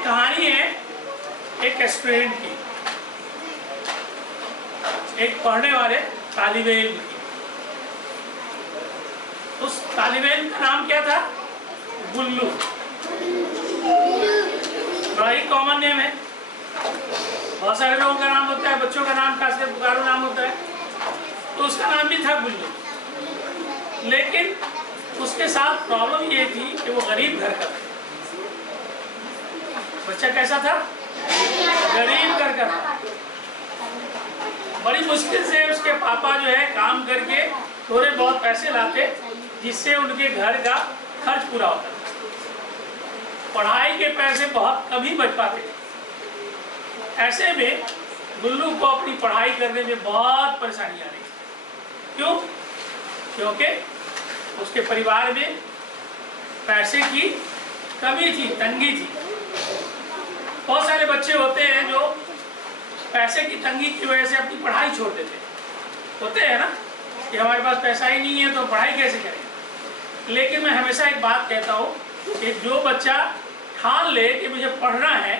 कहानी है एक स्टूडेंट की, एक पढ़ने वाले तालिबे इल्म की। उस तालिबे इल्म का नाम क्या था? गुल्लू। बड़ा ही कॉमन नेम है, बहुत सारे लोगों का नाम होता है, बच्चों का नाम खासकर पुकारो नाम होता है, तो उसका नाम भी था गुल्लू। लेकिन उसके साथ प्रॉब्लम ये थी कि वो गरीब घर का था। बच्चा कैसा था? गरीब घर का था। बड़ी मुश्किल से उसके पापा जो है काम करके थोड़े बहुत पैसे लाते, जिससे उनके घर का खर्च पूरा होता था। पढ़ाई के पैसे बहुत कम ही बच पाते। ऐसे में गुल्लू को अपनी पढ़ाई करने में बहुत परेशानी आ रही। क्यों? क्योंकि उसके परिवार में पैसे की कमी थी, तंगी थी। बहुत सारे बच्चे होते हैं जो पैसे की तंगी की वजह से अपनी पढ़ाई छोड़ देते होते हैं ना, कि हमारे पास पैसा ही नहीं है तो पढ़ाई कैसे करें। लेकिन मैं हमेशा एक बात कहता हूँ कि जो बच्चा ठान ले कि मुझे पढ़ना है,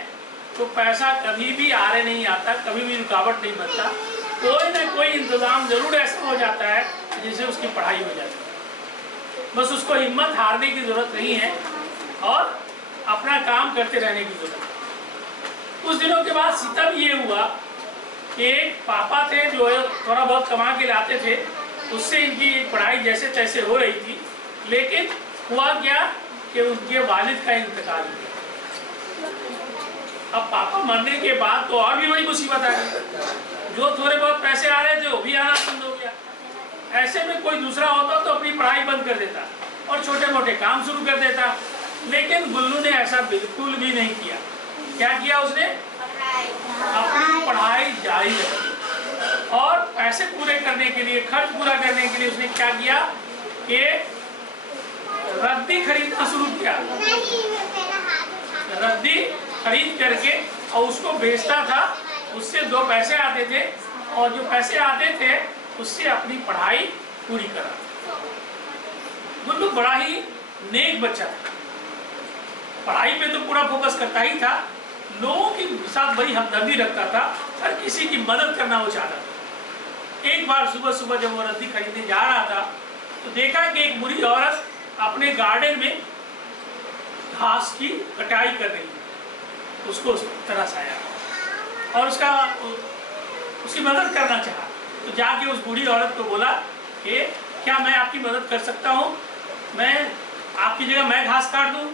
तो पैसा कभी भी आरे नहीं आता, कभी भी रुकावट नहीं बनता। कोई ना कोई इंतजाम जरूर ऐसा हो जाता है जिससे उसकी पढ़ाई हो जाती है। बस उसको हिम्मत हारने की जरूरत नहीं है और अपना काम करते रहने की जरूरत है। कुछ दिनों के बाद सितम ये हुआ कि एक पापा थे जो थोड़ा बहुत कमा के लाते थे, उससे इनकी पढ़ाई जैसे तैसे हो रही थी। लेकिन हुआ क्या कि उनके वालिद का इंतकाल हो गया। अब पापा मरने के बाद तो और भी बड़ी मुसीबत आ गई। जो थोड़े बहुत पैसे आ रहे थे वो भी आना बंद हो गया। ऐसे में कोई दूसरा होता तो अपनी पढ़ाई बंद कर देता और छोटे मोटे काम शुरू कर देता। लेकिन गुल्लू ने ऐसा बिल्कुल भी नहीं किया। क्या किया उसने? अपनी पढ़ाई जारी रखी और पैसे पूरे करने के लिए, खर्च पूरा करने के लिए उसने क्या किया कि रद्दी खरीदना शुरू किया। रद्दी खरीद करके और उसको बेचता था, उससे 2 पैसे आते थे और जो पैसे आते थे उससे अपनी पढ़ाई पूरी करा। गुल्लू बड़ा ही नेक बच्चा था, पढ़ाई पे तो पूरा फोकस करता ही था, लोगों के साथ बड़ी हमदर्दी रखता था, हर किसी की मदद करना वो चाहता था। एक बार सुबह सुबह जब वो रद्दी खरीदने जा रहा था तो देखा कि एक बुरी औरत अपने गार्डन में घास की कटाई कर रही है। उसको तरस आया और उसकी मदद करना चाहा। तो जाके उस बूढ़ी औरत को बोला कि क्या मैं आपकी मदद कर सकता हूँ, मैं आपकी जगह मैं घास काट दूँ।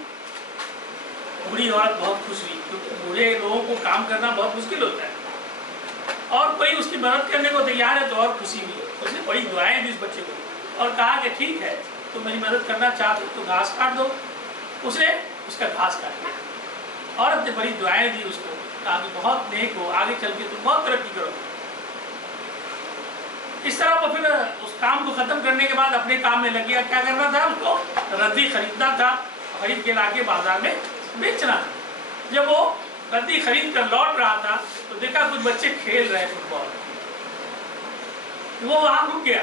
बूढ़ी औरत बहुत खुश हुई, क्योंकि बूढ़े लोगों को काम करना बहुत मुश्किल होता है और कोई उसकी मदद करने को तैयार है तो और खुशी हुई। उसने बड़ी दुआएं दी उस बच्चे को और कहा कि ठीक है, तो मेरी मदद करना चाहते हो तो घास काट दो। उसने उसका घास काट दिया। औरत ने बड़ी दुआएं दी उसको, कहा कि बहुत नेक हो, आगे चल के तुम बहुत तरक्की करो। इस तरह वो फिर उस काम को खत्म करने के बाद अपने काम में लग गया। क्या करना था उसको? रद्दी खरीदना था, खरीद के लाके बाजार में बेचना था। जब वो रद्दी खरीद कर लौट रहा था तो देखा कुछ बच्चे खेल रहे फुटबॉल। वो वहां रुक गया।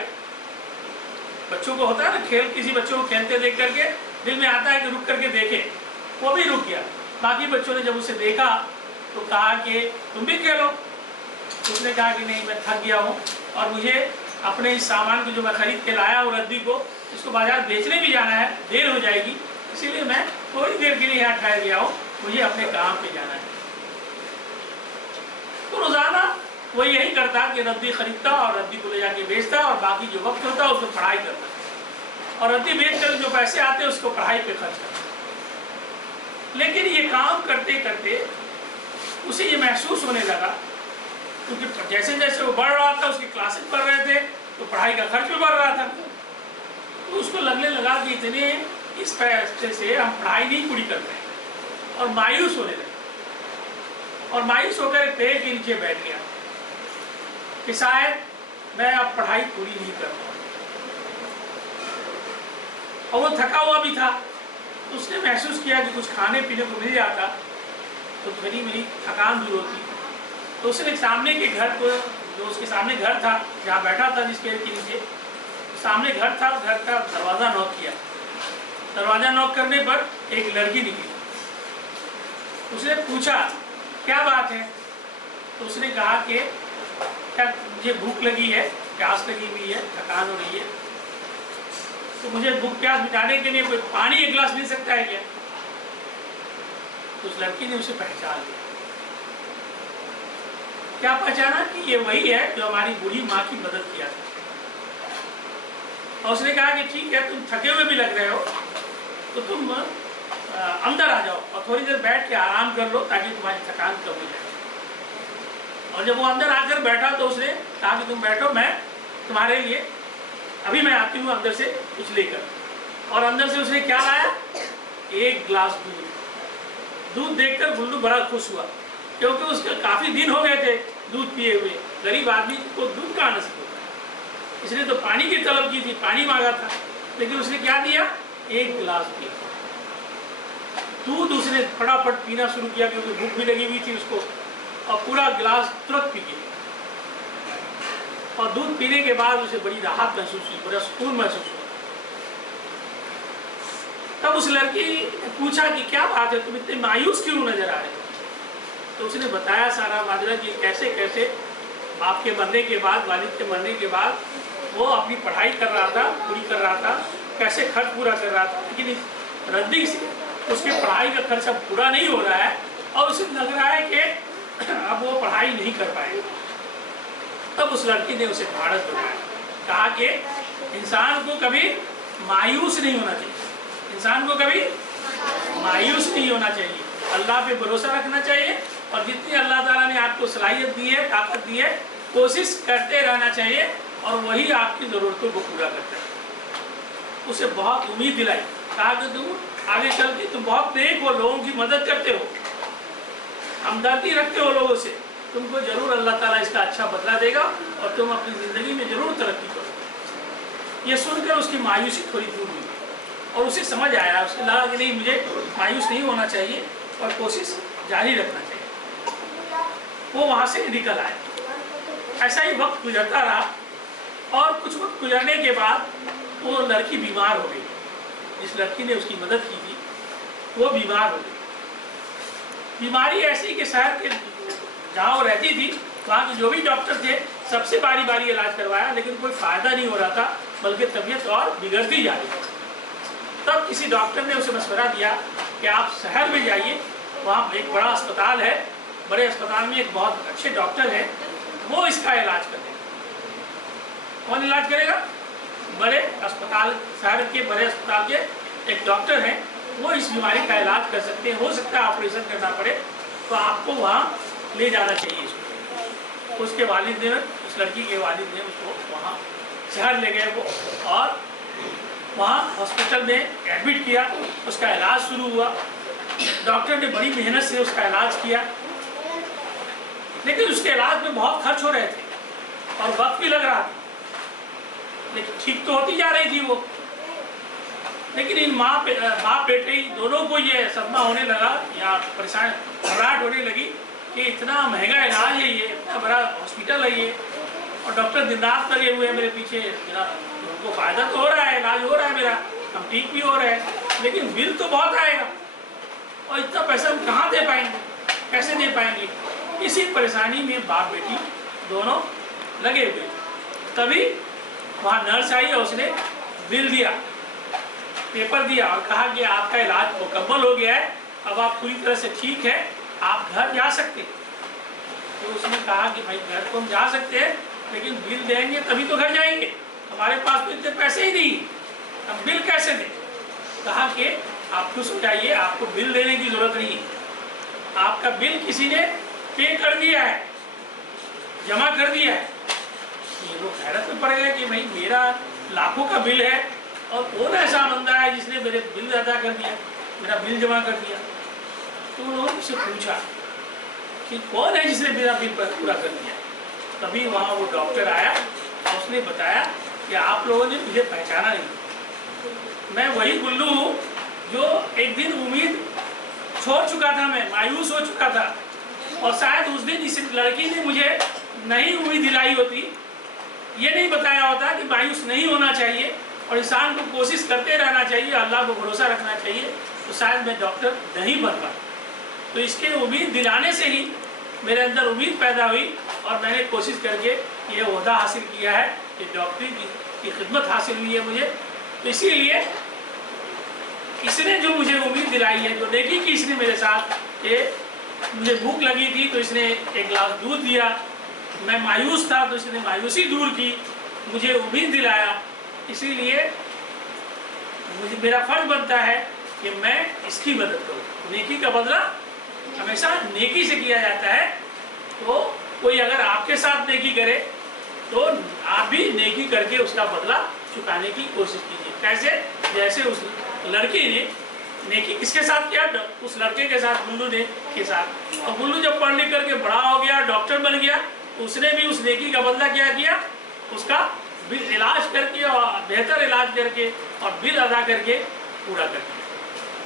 बच्चों को होता है ना खेल, किसी बच्चों को खेलते देख करके दिल में आता है कि रुक करके देखे। वो भी रुक गया। बाकी बच्चों ने जब उसे देखा तो कहा कि तुम भी खेलो। उसने कहा कि नहीं, मैं थक गया हूँ और मुझे अपने इस सामान को जो मैं खरीद के लाया हूँ रद्दी को, इसको बाजार बेचने भी जाना है, देर हो जाएगी, इसीलिए मैं थोड़ी देर के लिए यहाँ ठहर गया हूँ, मुझे अपने काम पे जाना है। तो रोजाना वो यही करता कि रद्दी खरीदता और रद्दी को ले जाके बेचता और बाकी जो वक्त होता उसको पढ़ाई करता और रद्दी बेच कर जो पैसे आते उसको पढ़ाई पे खर्च करता। लेकिन ये काम करते करते उसे ये महसूस होने लगा, क्योंकि जैसे जैसे वो बढ़ रहा था, उसकी क्लासेस बढ़ रहे थे, तो पढ़ाई का खर्च भी बढ़ रहा था। तो उसको लगने लगा कि इतने इस पैसे से हम पढ़ाई नहीं पूरी करते हैं और मायूस होने लगे। और मायूस होकर पेड़ के नीचे बैठ गया कि शायद मैं अब पढ़ाई पूरी नहीं कर पाऊँ। और वो थका हुआ भी था, तो उसने महसूस किया कि कुछ खाने पीने को मिल जाता तो थोड़ी मेरी थकान दूर होती। तो उसने सामने के घर को, जो उसके सामने घर था जहाँ बैठा था जिस पेड़ के नीचे, सामने घर था, घर का दरवाज़ा नॉक किया। दरवाज़ा नॉक करने पर एक लड़की निकली। उसने पूछा क्या बात है, तो उसने कहा कि क्या मुझे भूख लगी है, प्यास लगी हुई है, थकान हो रही है, तो मुझे भूख प्यास मिटाने के लिए कोई पानी एक गिलास मिल सकता है क्या? तो उस लड़की ने उसे पहचान लिया। क्या पहचाना कि ये वही है जो हमारी बूढ़ी माँ की मदद किया था। और उसने कहा कि ठीक है, तुम थके हुए भी लग रहे हो तो तुम अंदर आ जाओ और थोड़ी देर बैठ के आराम कर लो ताकि तुम्हारी थकान कम हो जाए। और जब वो अंदर आकर बैठा तो उसने कहा कि तुम बैठो, मैं तुम्हारे लिए अभी मैं आती हूँ अंदर से कुछ लेकर। और अंदर से उसने क्या लाया? एक गिलास दूध। दूध देखकर गुल्लू बड़ा खुश हुआ, क्योंकि उसके काफ़ी दिन हो गए थे दूध पिए हुए। गरीब आदमी को दूध कहाँ नसीब होता है। इसने तो पानी की तलब की थी, पानी मांगा था, लेकिन उसने क्या दिया? एक गिलास पिया दूध। उसने फटाफट पीना शुरू किया क्योंकि भूख भी लगी हुई थी उसको, और पूरा गिलास तुरंत पी गया। और दूध पीने के बाद उसे बड़ी राहत महसूस हुई, बड़ा सुकून महसूस हुआ। तब उस लड़की ने पूछा कि क्या बात है, तुम इतने मायूस क्यों नजर आ रहे हो? तो उसने बताया सारा माजरा कि कैसे कैसे बाप के मरने के बाद, वालिद के मरने के बाद वो अपनी पढ़ाई कर रहा था, पूरी कर रहा था, कैसे खर्च पूरा कर रहा था, लेकिन इस रद्दी से उसकी पढ़ाई का खर्च अब पूरा नहीं हो रहा है और उसे लग रहा है कि अब वो पढ़ाई नहीं कर पाएगा। तब उस लड़की ने उसे ढाढ़स बनाया, कहा कि इंसान को कभी मायूस नहीं होना चाहिए, इंसान को कभी मायूस नहीं होना चाहिए, अल्लाह पे भरोसा रखना चाहिए और जितनी अल्लाह ताला ने आपको सलाहियत दी है, ताकत दी है, कोशिश करते रहना चाहिए और वही आपकी ज़रूरतों को पूरा करता है। उसे बहुत उम्मीद दिलाई, कहा कि तुम आगे चल के तुम बहुत नेक हो, लोगों की मदद करते हो, हमदर्दी रखते हो लोगों से, तुमको जरूर अल्लाह ताला इसका अच्छा बदला देगा और तुम अपनी ज़िंदगी में जरूर तरक्की करो। ये सुनकर उसकी मायूसी थोड़ी दूर हुई और उसे समझ आया, उसे लगा कि नहीं, मुझे मायूस नहीं होना चाहिए और कोशिश जारी रखना चाहिए। वो वहाँ से निकल आया। ऐसा ही वक्त गुजरता रहा और कुछ वक्त गुजरने के बाद वो लड़की बीमार हो गई। जिस लड़की ने उसकी मदद की थी वो बीमार हो गई। बीमारी ऐसी कि शहर के जहाँ वो रहती थी वहाँ के जो भी डॉक्टर थे सबसे बारी बारी इलाज करवाया, लेकिन कोई फ़ायदा नहीं हो रहा था, बल्कि तबीयत और बिगड़ती जा रही थी। तब किसी डॉक्टर ने उसे मशवरा दिया कि आप शहर में जाइए, वहाँ एक बड़ा अस्पताल है, बड़े अस्पताल में एक बहुत अच्छे डॉक्टर है, वो इसका इलाज कर देगा। कौन इलाज करेगा? बड़े अस्पताल, शहर के बड़े अस्पताल के एक डॉक्टर हैं, वो इस बीमारी का इलाज कर सकते हैं। हो सकता है ऑपरेशन करना पड़े तो आपको वहाँ ले जाना चाहिए इसको। उसके वालिद ने, उस लड़की के वालिद ने उसको वहाँ शहर ले गए वो, और वहाँ हॉस्पिटल में एडमिट किया। उसका इलाज शुरू हुआ। डॉक्टर ने बड़ी मेहनत से उसका इलाज किया, लेकिन उसके इलाज में बहुत खर्च हो रहे थे और वक्त भी लग रहा था, लेकिन ठीक तो होती जा रही थी वो। लेकिन इन बाप बेटे दोनों को ये सदमा होने लगा या परेशान घबराहट होने लगी कि इतना महंगा इलाज है ये, इतना बड़ा हॉस्पिटल है ये, और डॉक्टर दिन रात लगे हुए हैं मेरे पीछे, मेरा उनको फ़ायदा तो हो रहा है, इलाज हो रहा है मेरा, हम ठीक भी हो रहे हैं, लेकिन बिल तो बहुत आएगा और इतना पैसा हम कहाँ दे पाएंगे, कैसे दे पाएंगे। इसी परेशानी में बाप बेटी दोनों लगे हुए। तभी वहाँ नर्स आई और उसने बिल दिया, पेपर दिया और कहा कि आपका इलाज मुकम्मल हो गया है, अब आप पूरी तरह से ठीक है, आप घर जा सकते हैं। तो उसने कहा कि भाई घर तो हम जा सकते हैं, लेकिन बिल देंगे तभी तो घर जाएंगे, हमारे पास तो इतने पैसे ही नहीं, हम बिल कैसे दें। कहा कि आप खुश हो जाइए, आपको बिल देने की ज़रूरत नहीं है, आपका बिल किसी ने पे कर दिया है, जमा कर दिया है। ये लोग हैरत में पड़ गए कि भाई मेरा लाखों का बिल है और कौन ऐसा बंदा है जिसने मेरे बिल अदा कर दिया, मेरा बिल जमा कर दिया। तो उन्होंने मुझसे पूछा कि कौन है जिसने मेरा बिल पूरा कर दिया। तभी वहाँ वो डॉक्टर आया और उसने बताया कि आप लोगों ने मुझे पहचाना नहीं, मैं वही गुल्लू हूँ जो एक दिन उम्मीद छोड़ चुका था, मैं मायूस हो चुका था, और शायद उस दिन इस लड़की ने मुझे नहीं उम्मीद दिलाई होती, ये नहीं बताया होता कि मायूस नहीं होना चाहिए और इंसान को कोशिश करते रहना चाहिए, अल्लाह को भरोसा रखना चाहिए, तो शायद मैं डॉक्टर नहीं बन पाता। तो इसके उम्मीद दिलाने से ही मेरे अंदर उम्मीद पैदा हुई और मैंने कोशिश करके ये ओहदा हासिल किया है कि डॉक्टरी की खिदमत हासिल हुई है मुझे। तो इसीलिए इसने जो मुझे उम्मीद दिलाई है, जो नेकी की इसने मेरे साथ, ये मुझे भूख लगी थी तो इसने एक गिलास दूध दिया, मैं मायूस था तो इसने मायूसी दूर की, मुझे उम्मीद दिलाया। इसीलिए मुझे मेरा फर्ज बनता है कि मैं इसकी मदद करूँ। नेकी का बदला हमेशा नेकी से किया जाता है। तो कोई अगर आपके साथ नेकी करे तो आप भी नेकी करके उसका बदला चुकाने की कोशिश कीजिए। कैसे? जैसे उस लड़की ने नेकी किसके साथ किया? उस लड़के के साथ, गुल्लू ने के साथ। और गुल्लू जब पढ़ लिख करके बड़ा हो गया, डॉक्टर बन गया, तो उसने भी उस नेकी का बदला क्या किया? उसका बिल इलाज करके और बेहतर इलाज करके और बिल अदा करके पूरा कर दिया।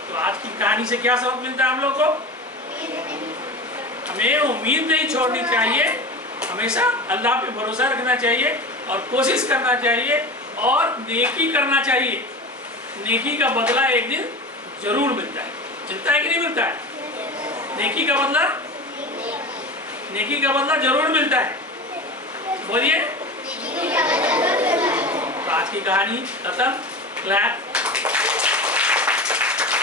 तो आज की कहानी से क्या सबक मिलता है हम लोग को? हमें उम्मीद नहीं छोड़नी चाहिए, हमेशा अल्लाह पे भरोसा रखना चाहिए और कोशिश करना चाहिए और नेकी करना चाहिए। नेकी का बदला एक दिन जरूर मिलता है। मिलता है कि नहीं मिलता है? नेकी का बदला, नेकी का बदला जरूर मिलता है। बोलिए। तो आज की कहानी खत्म।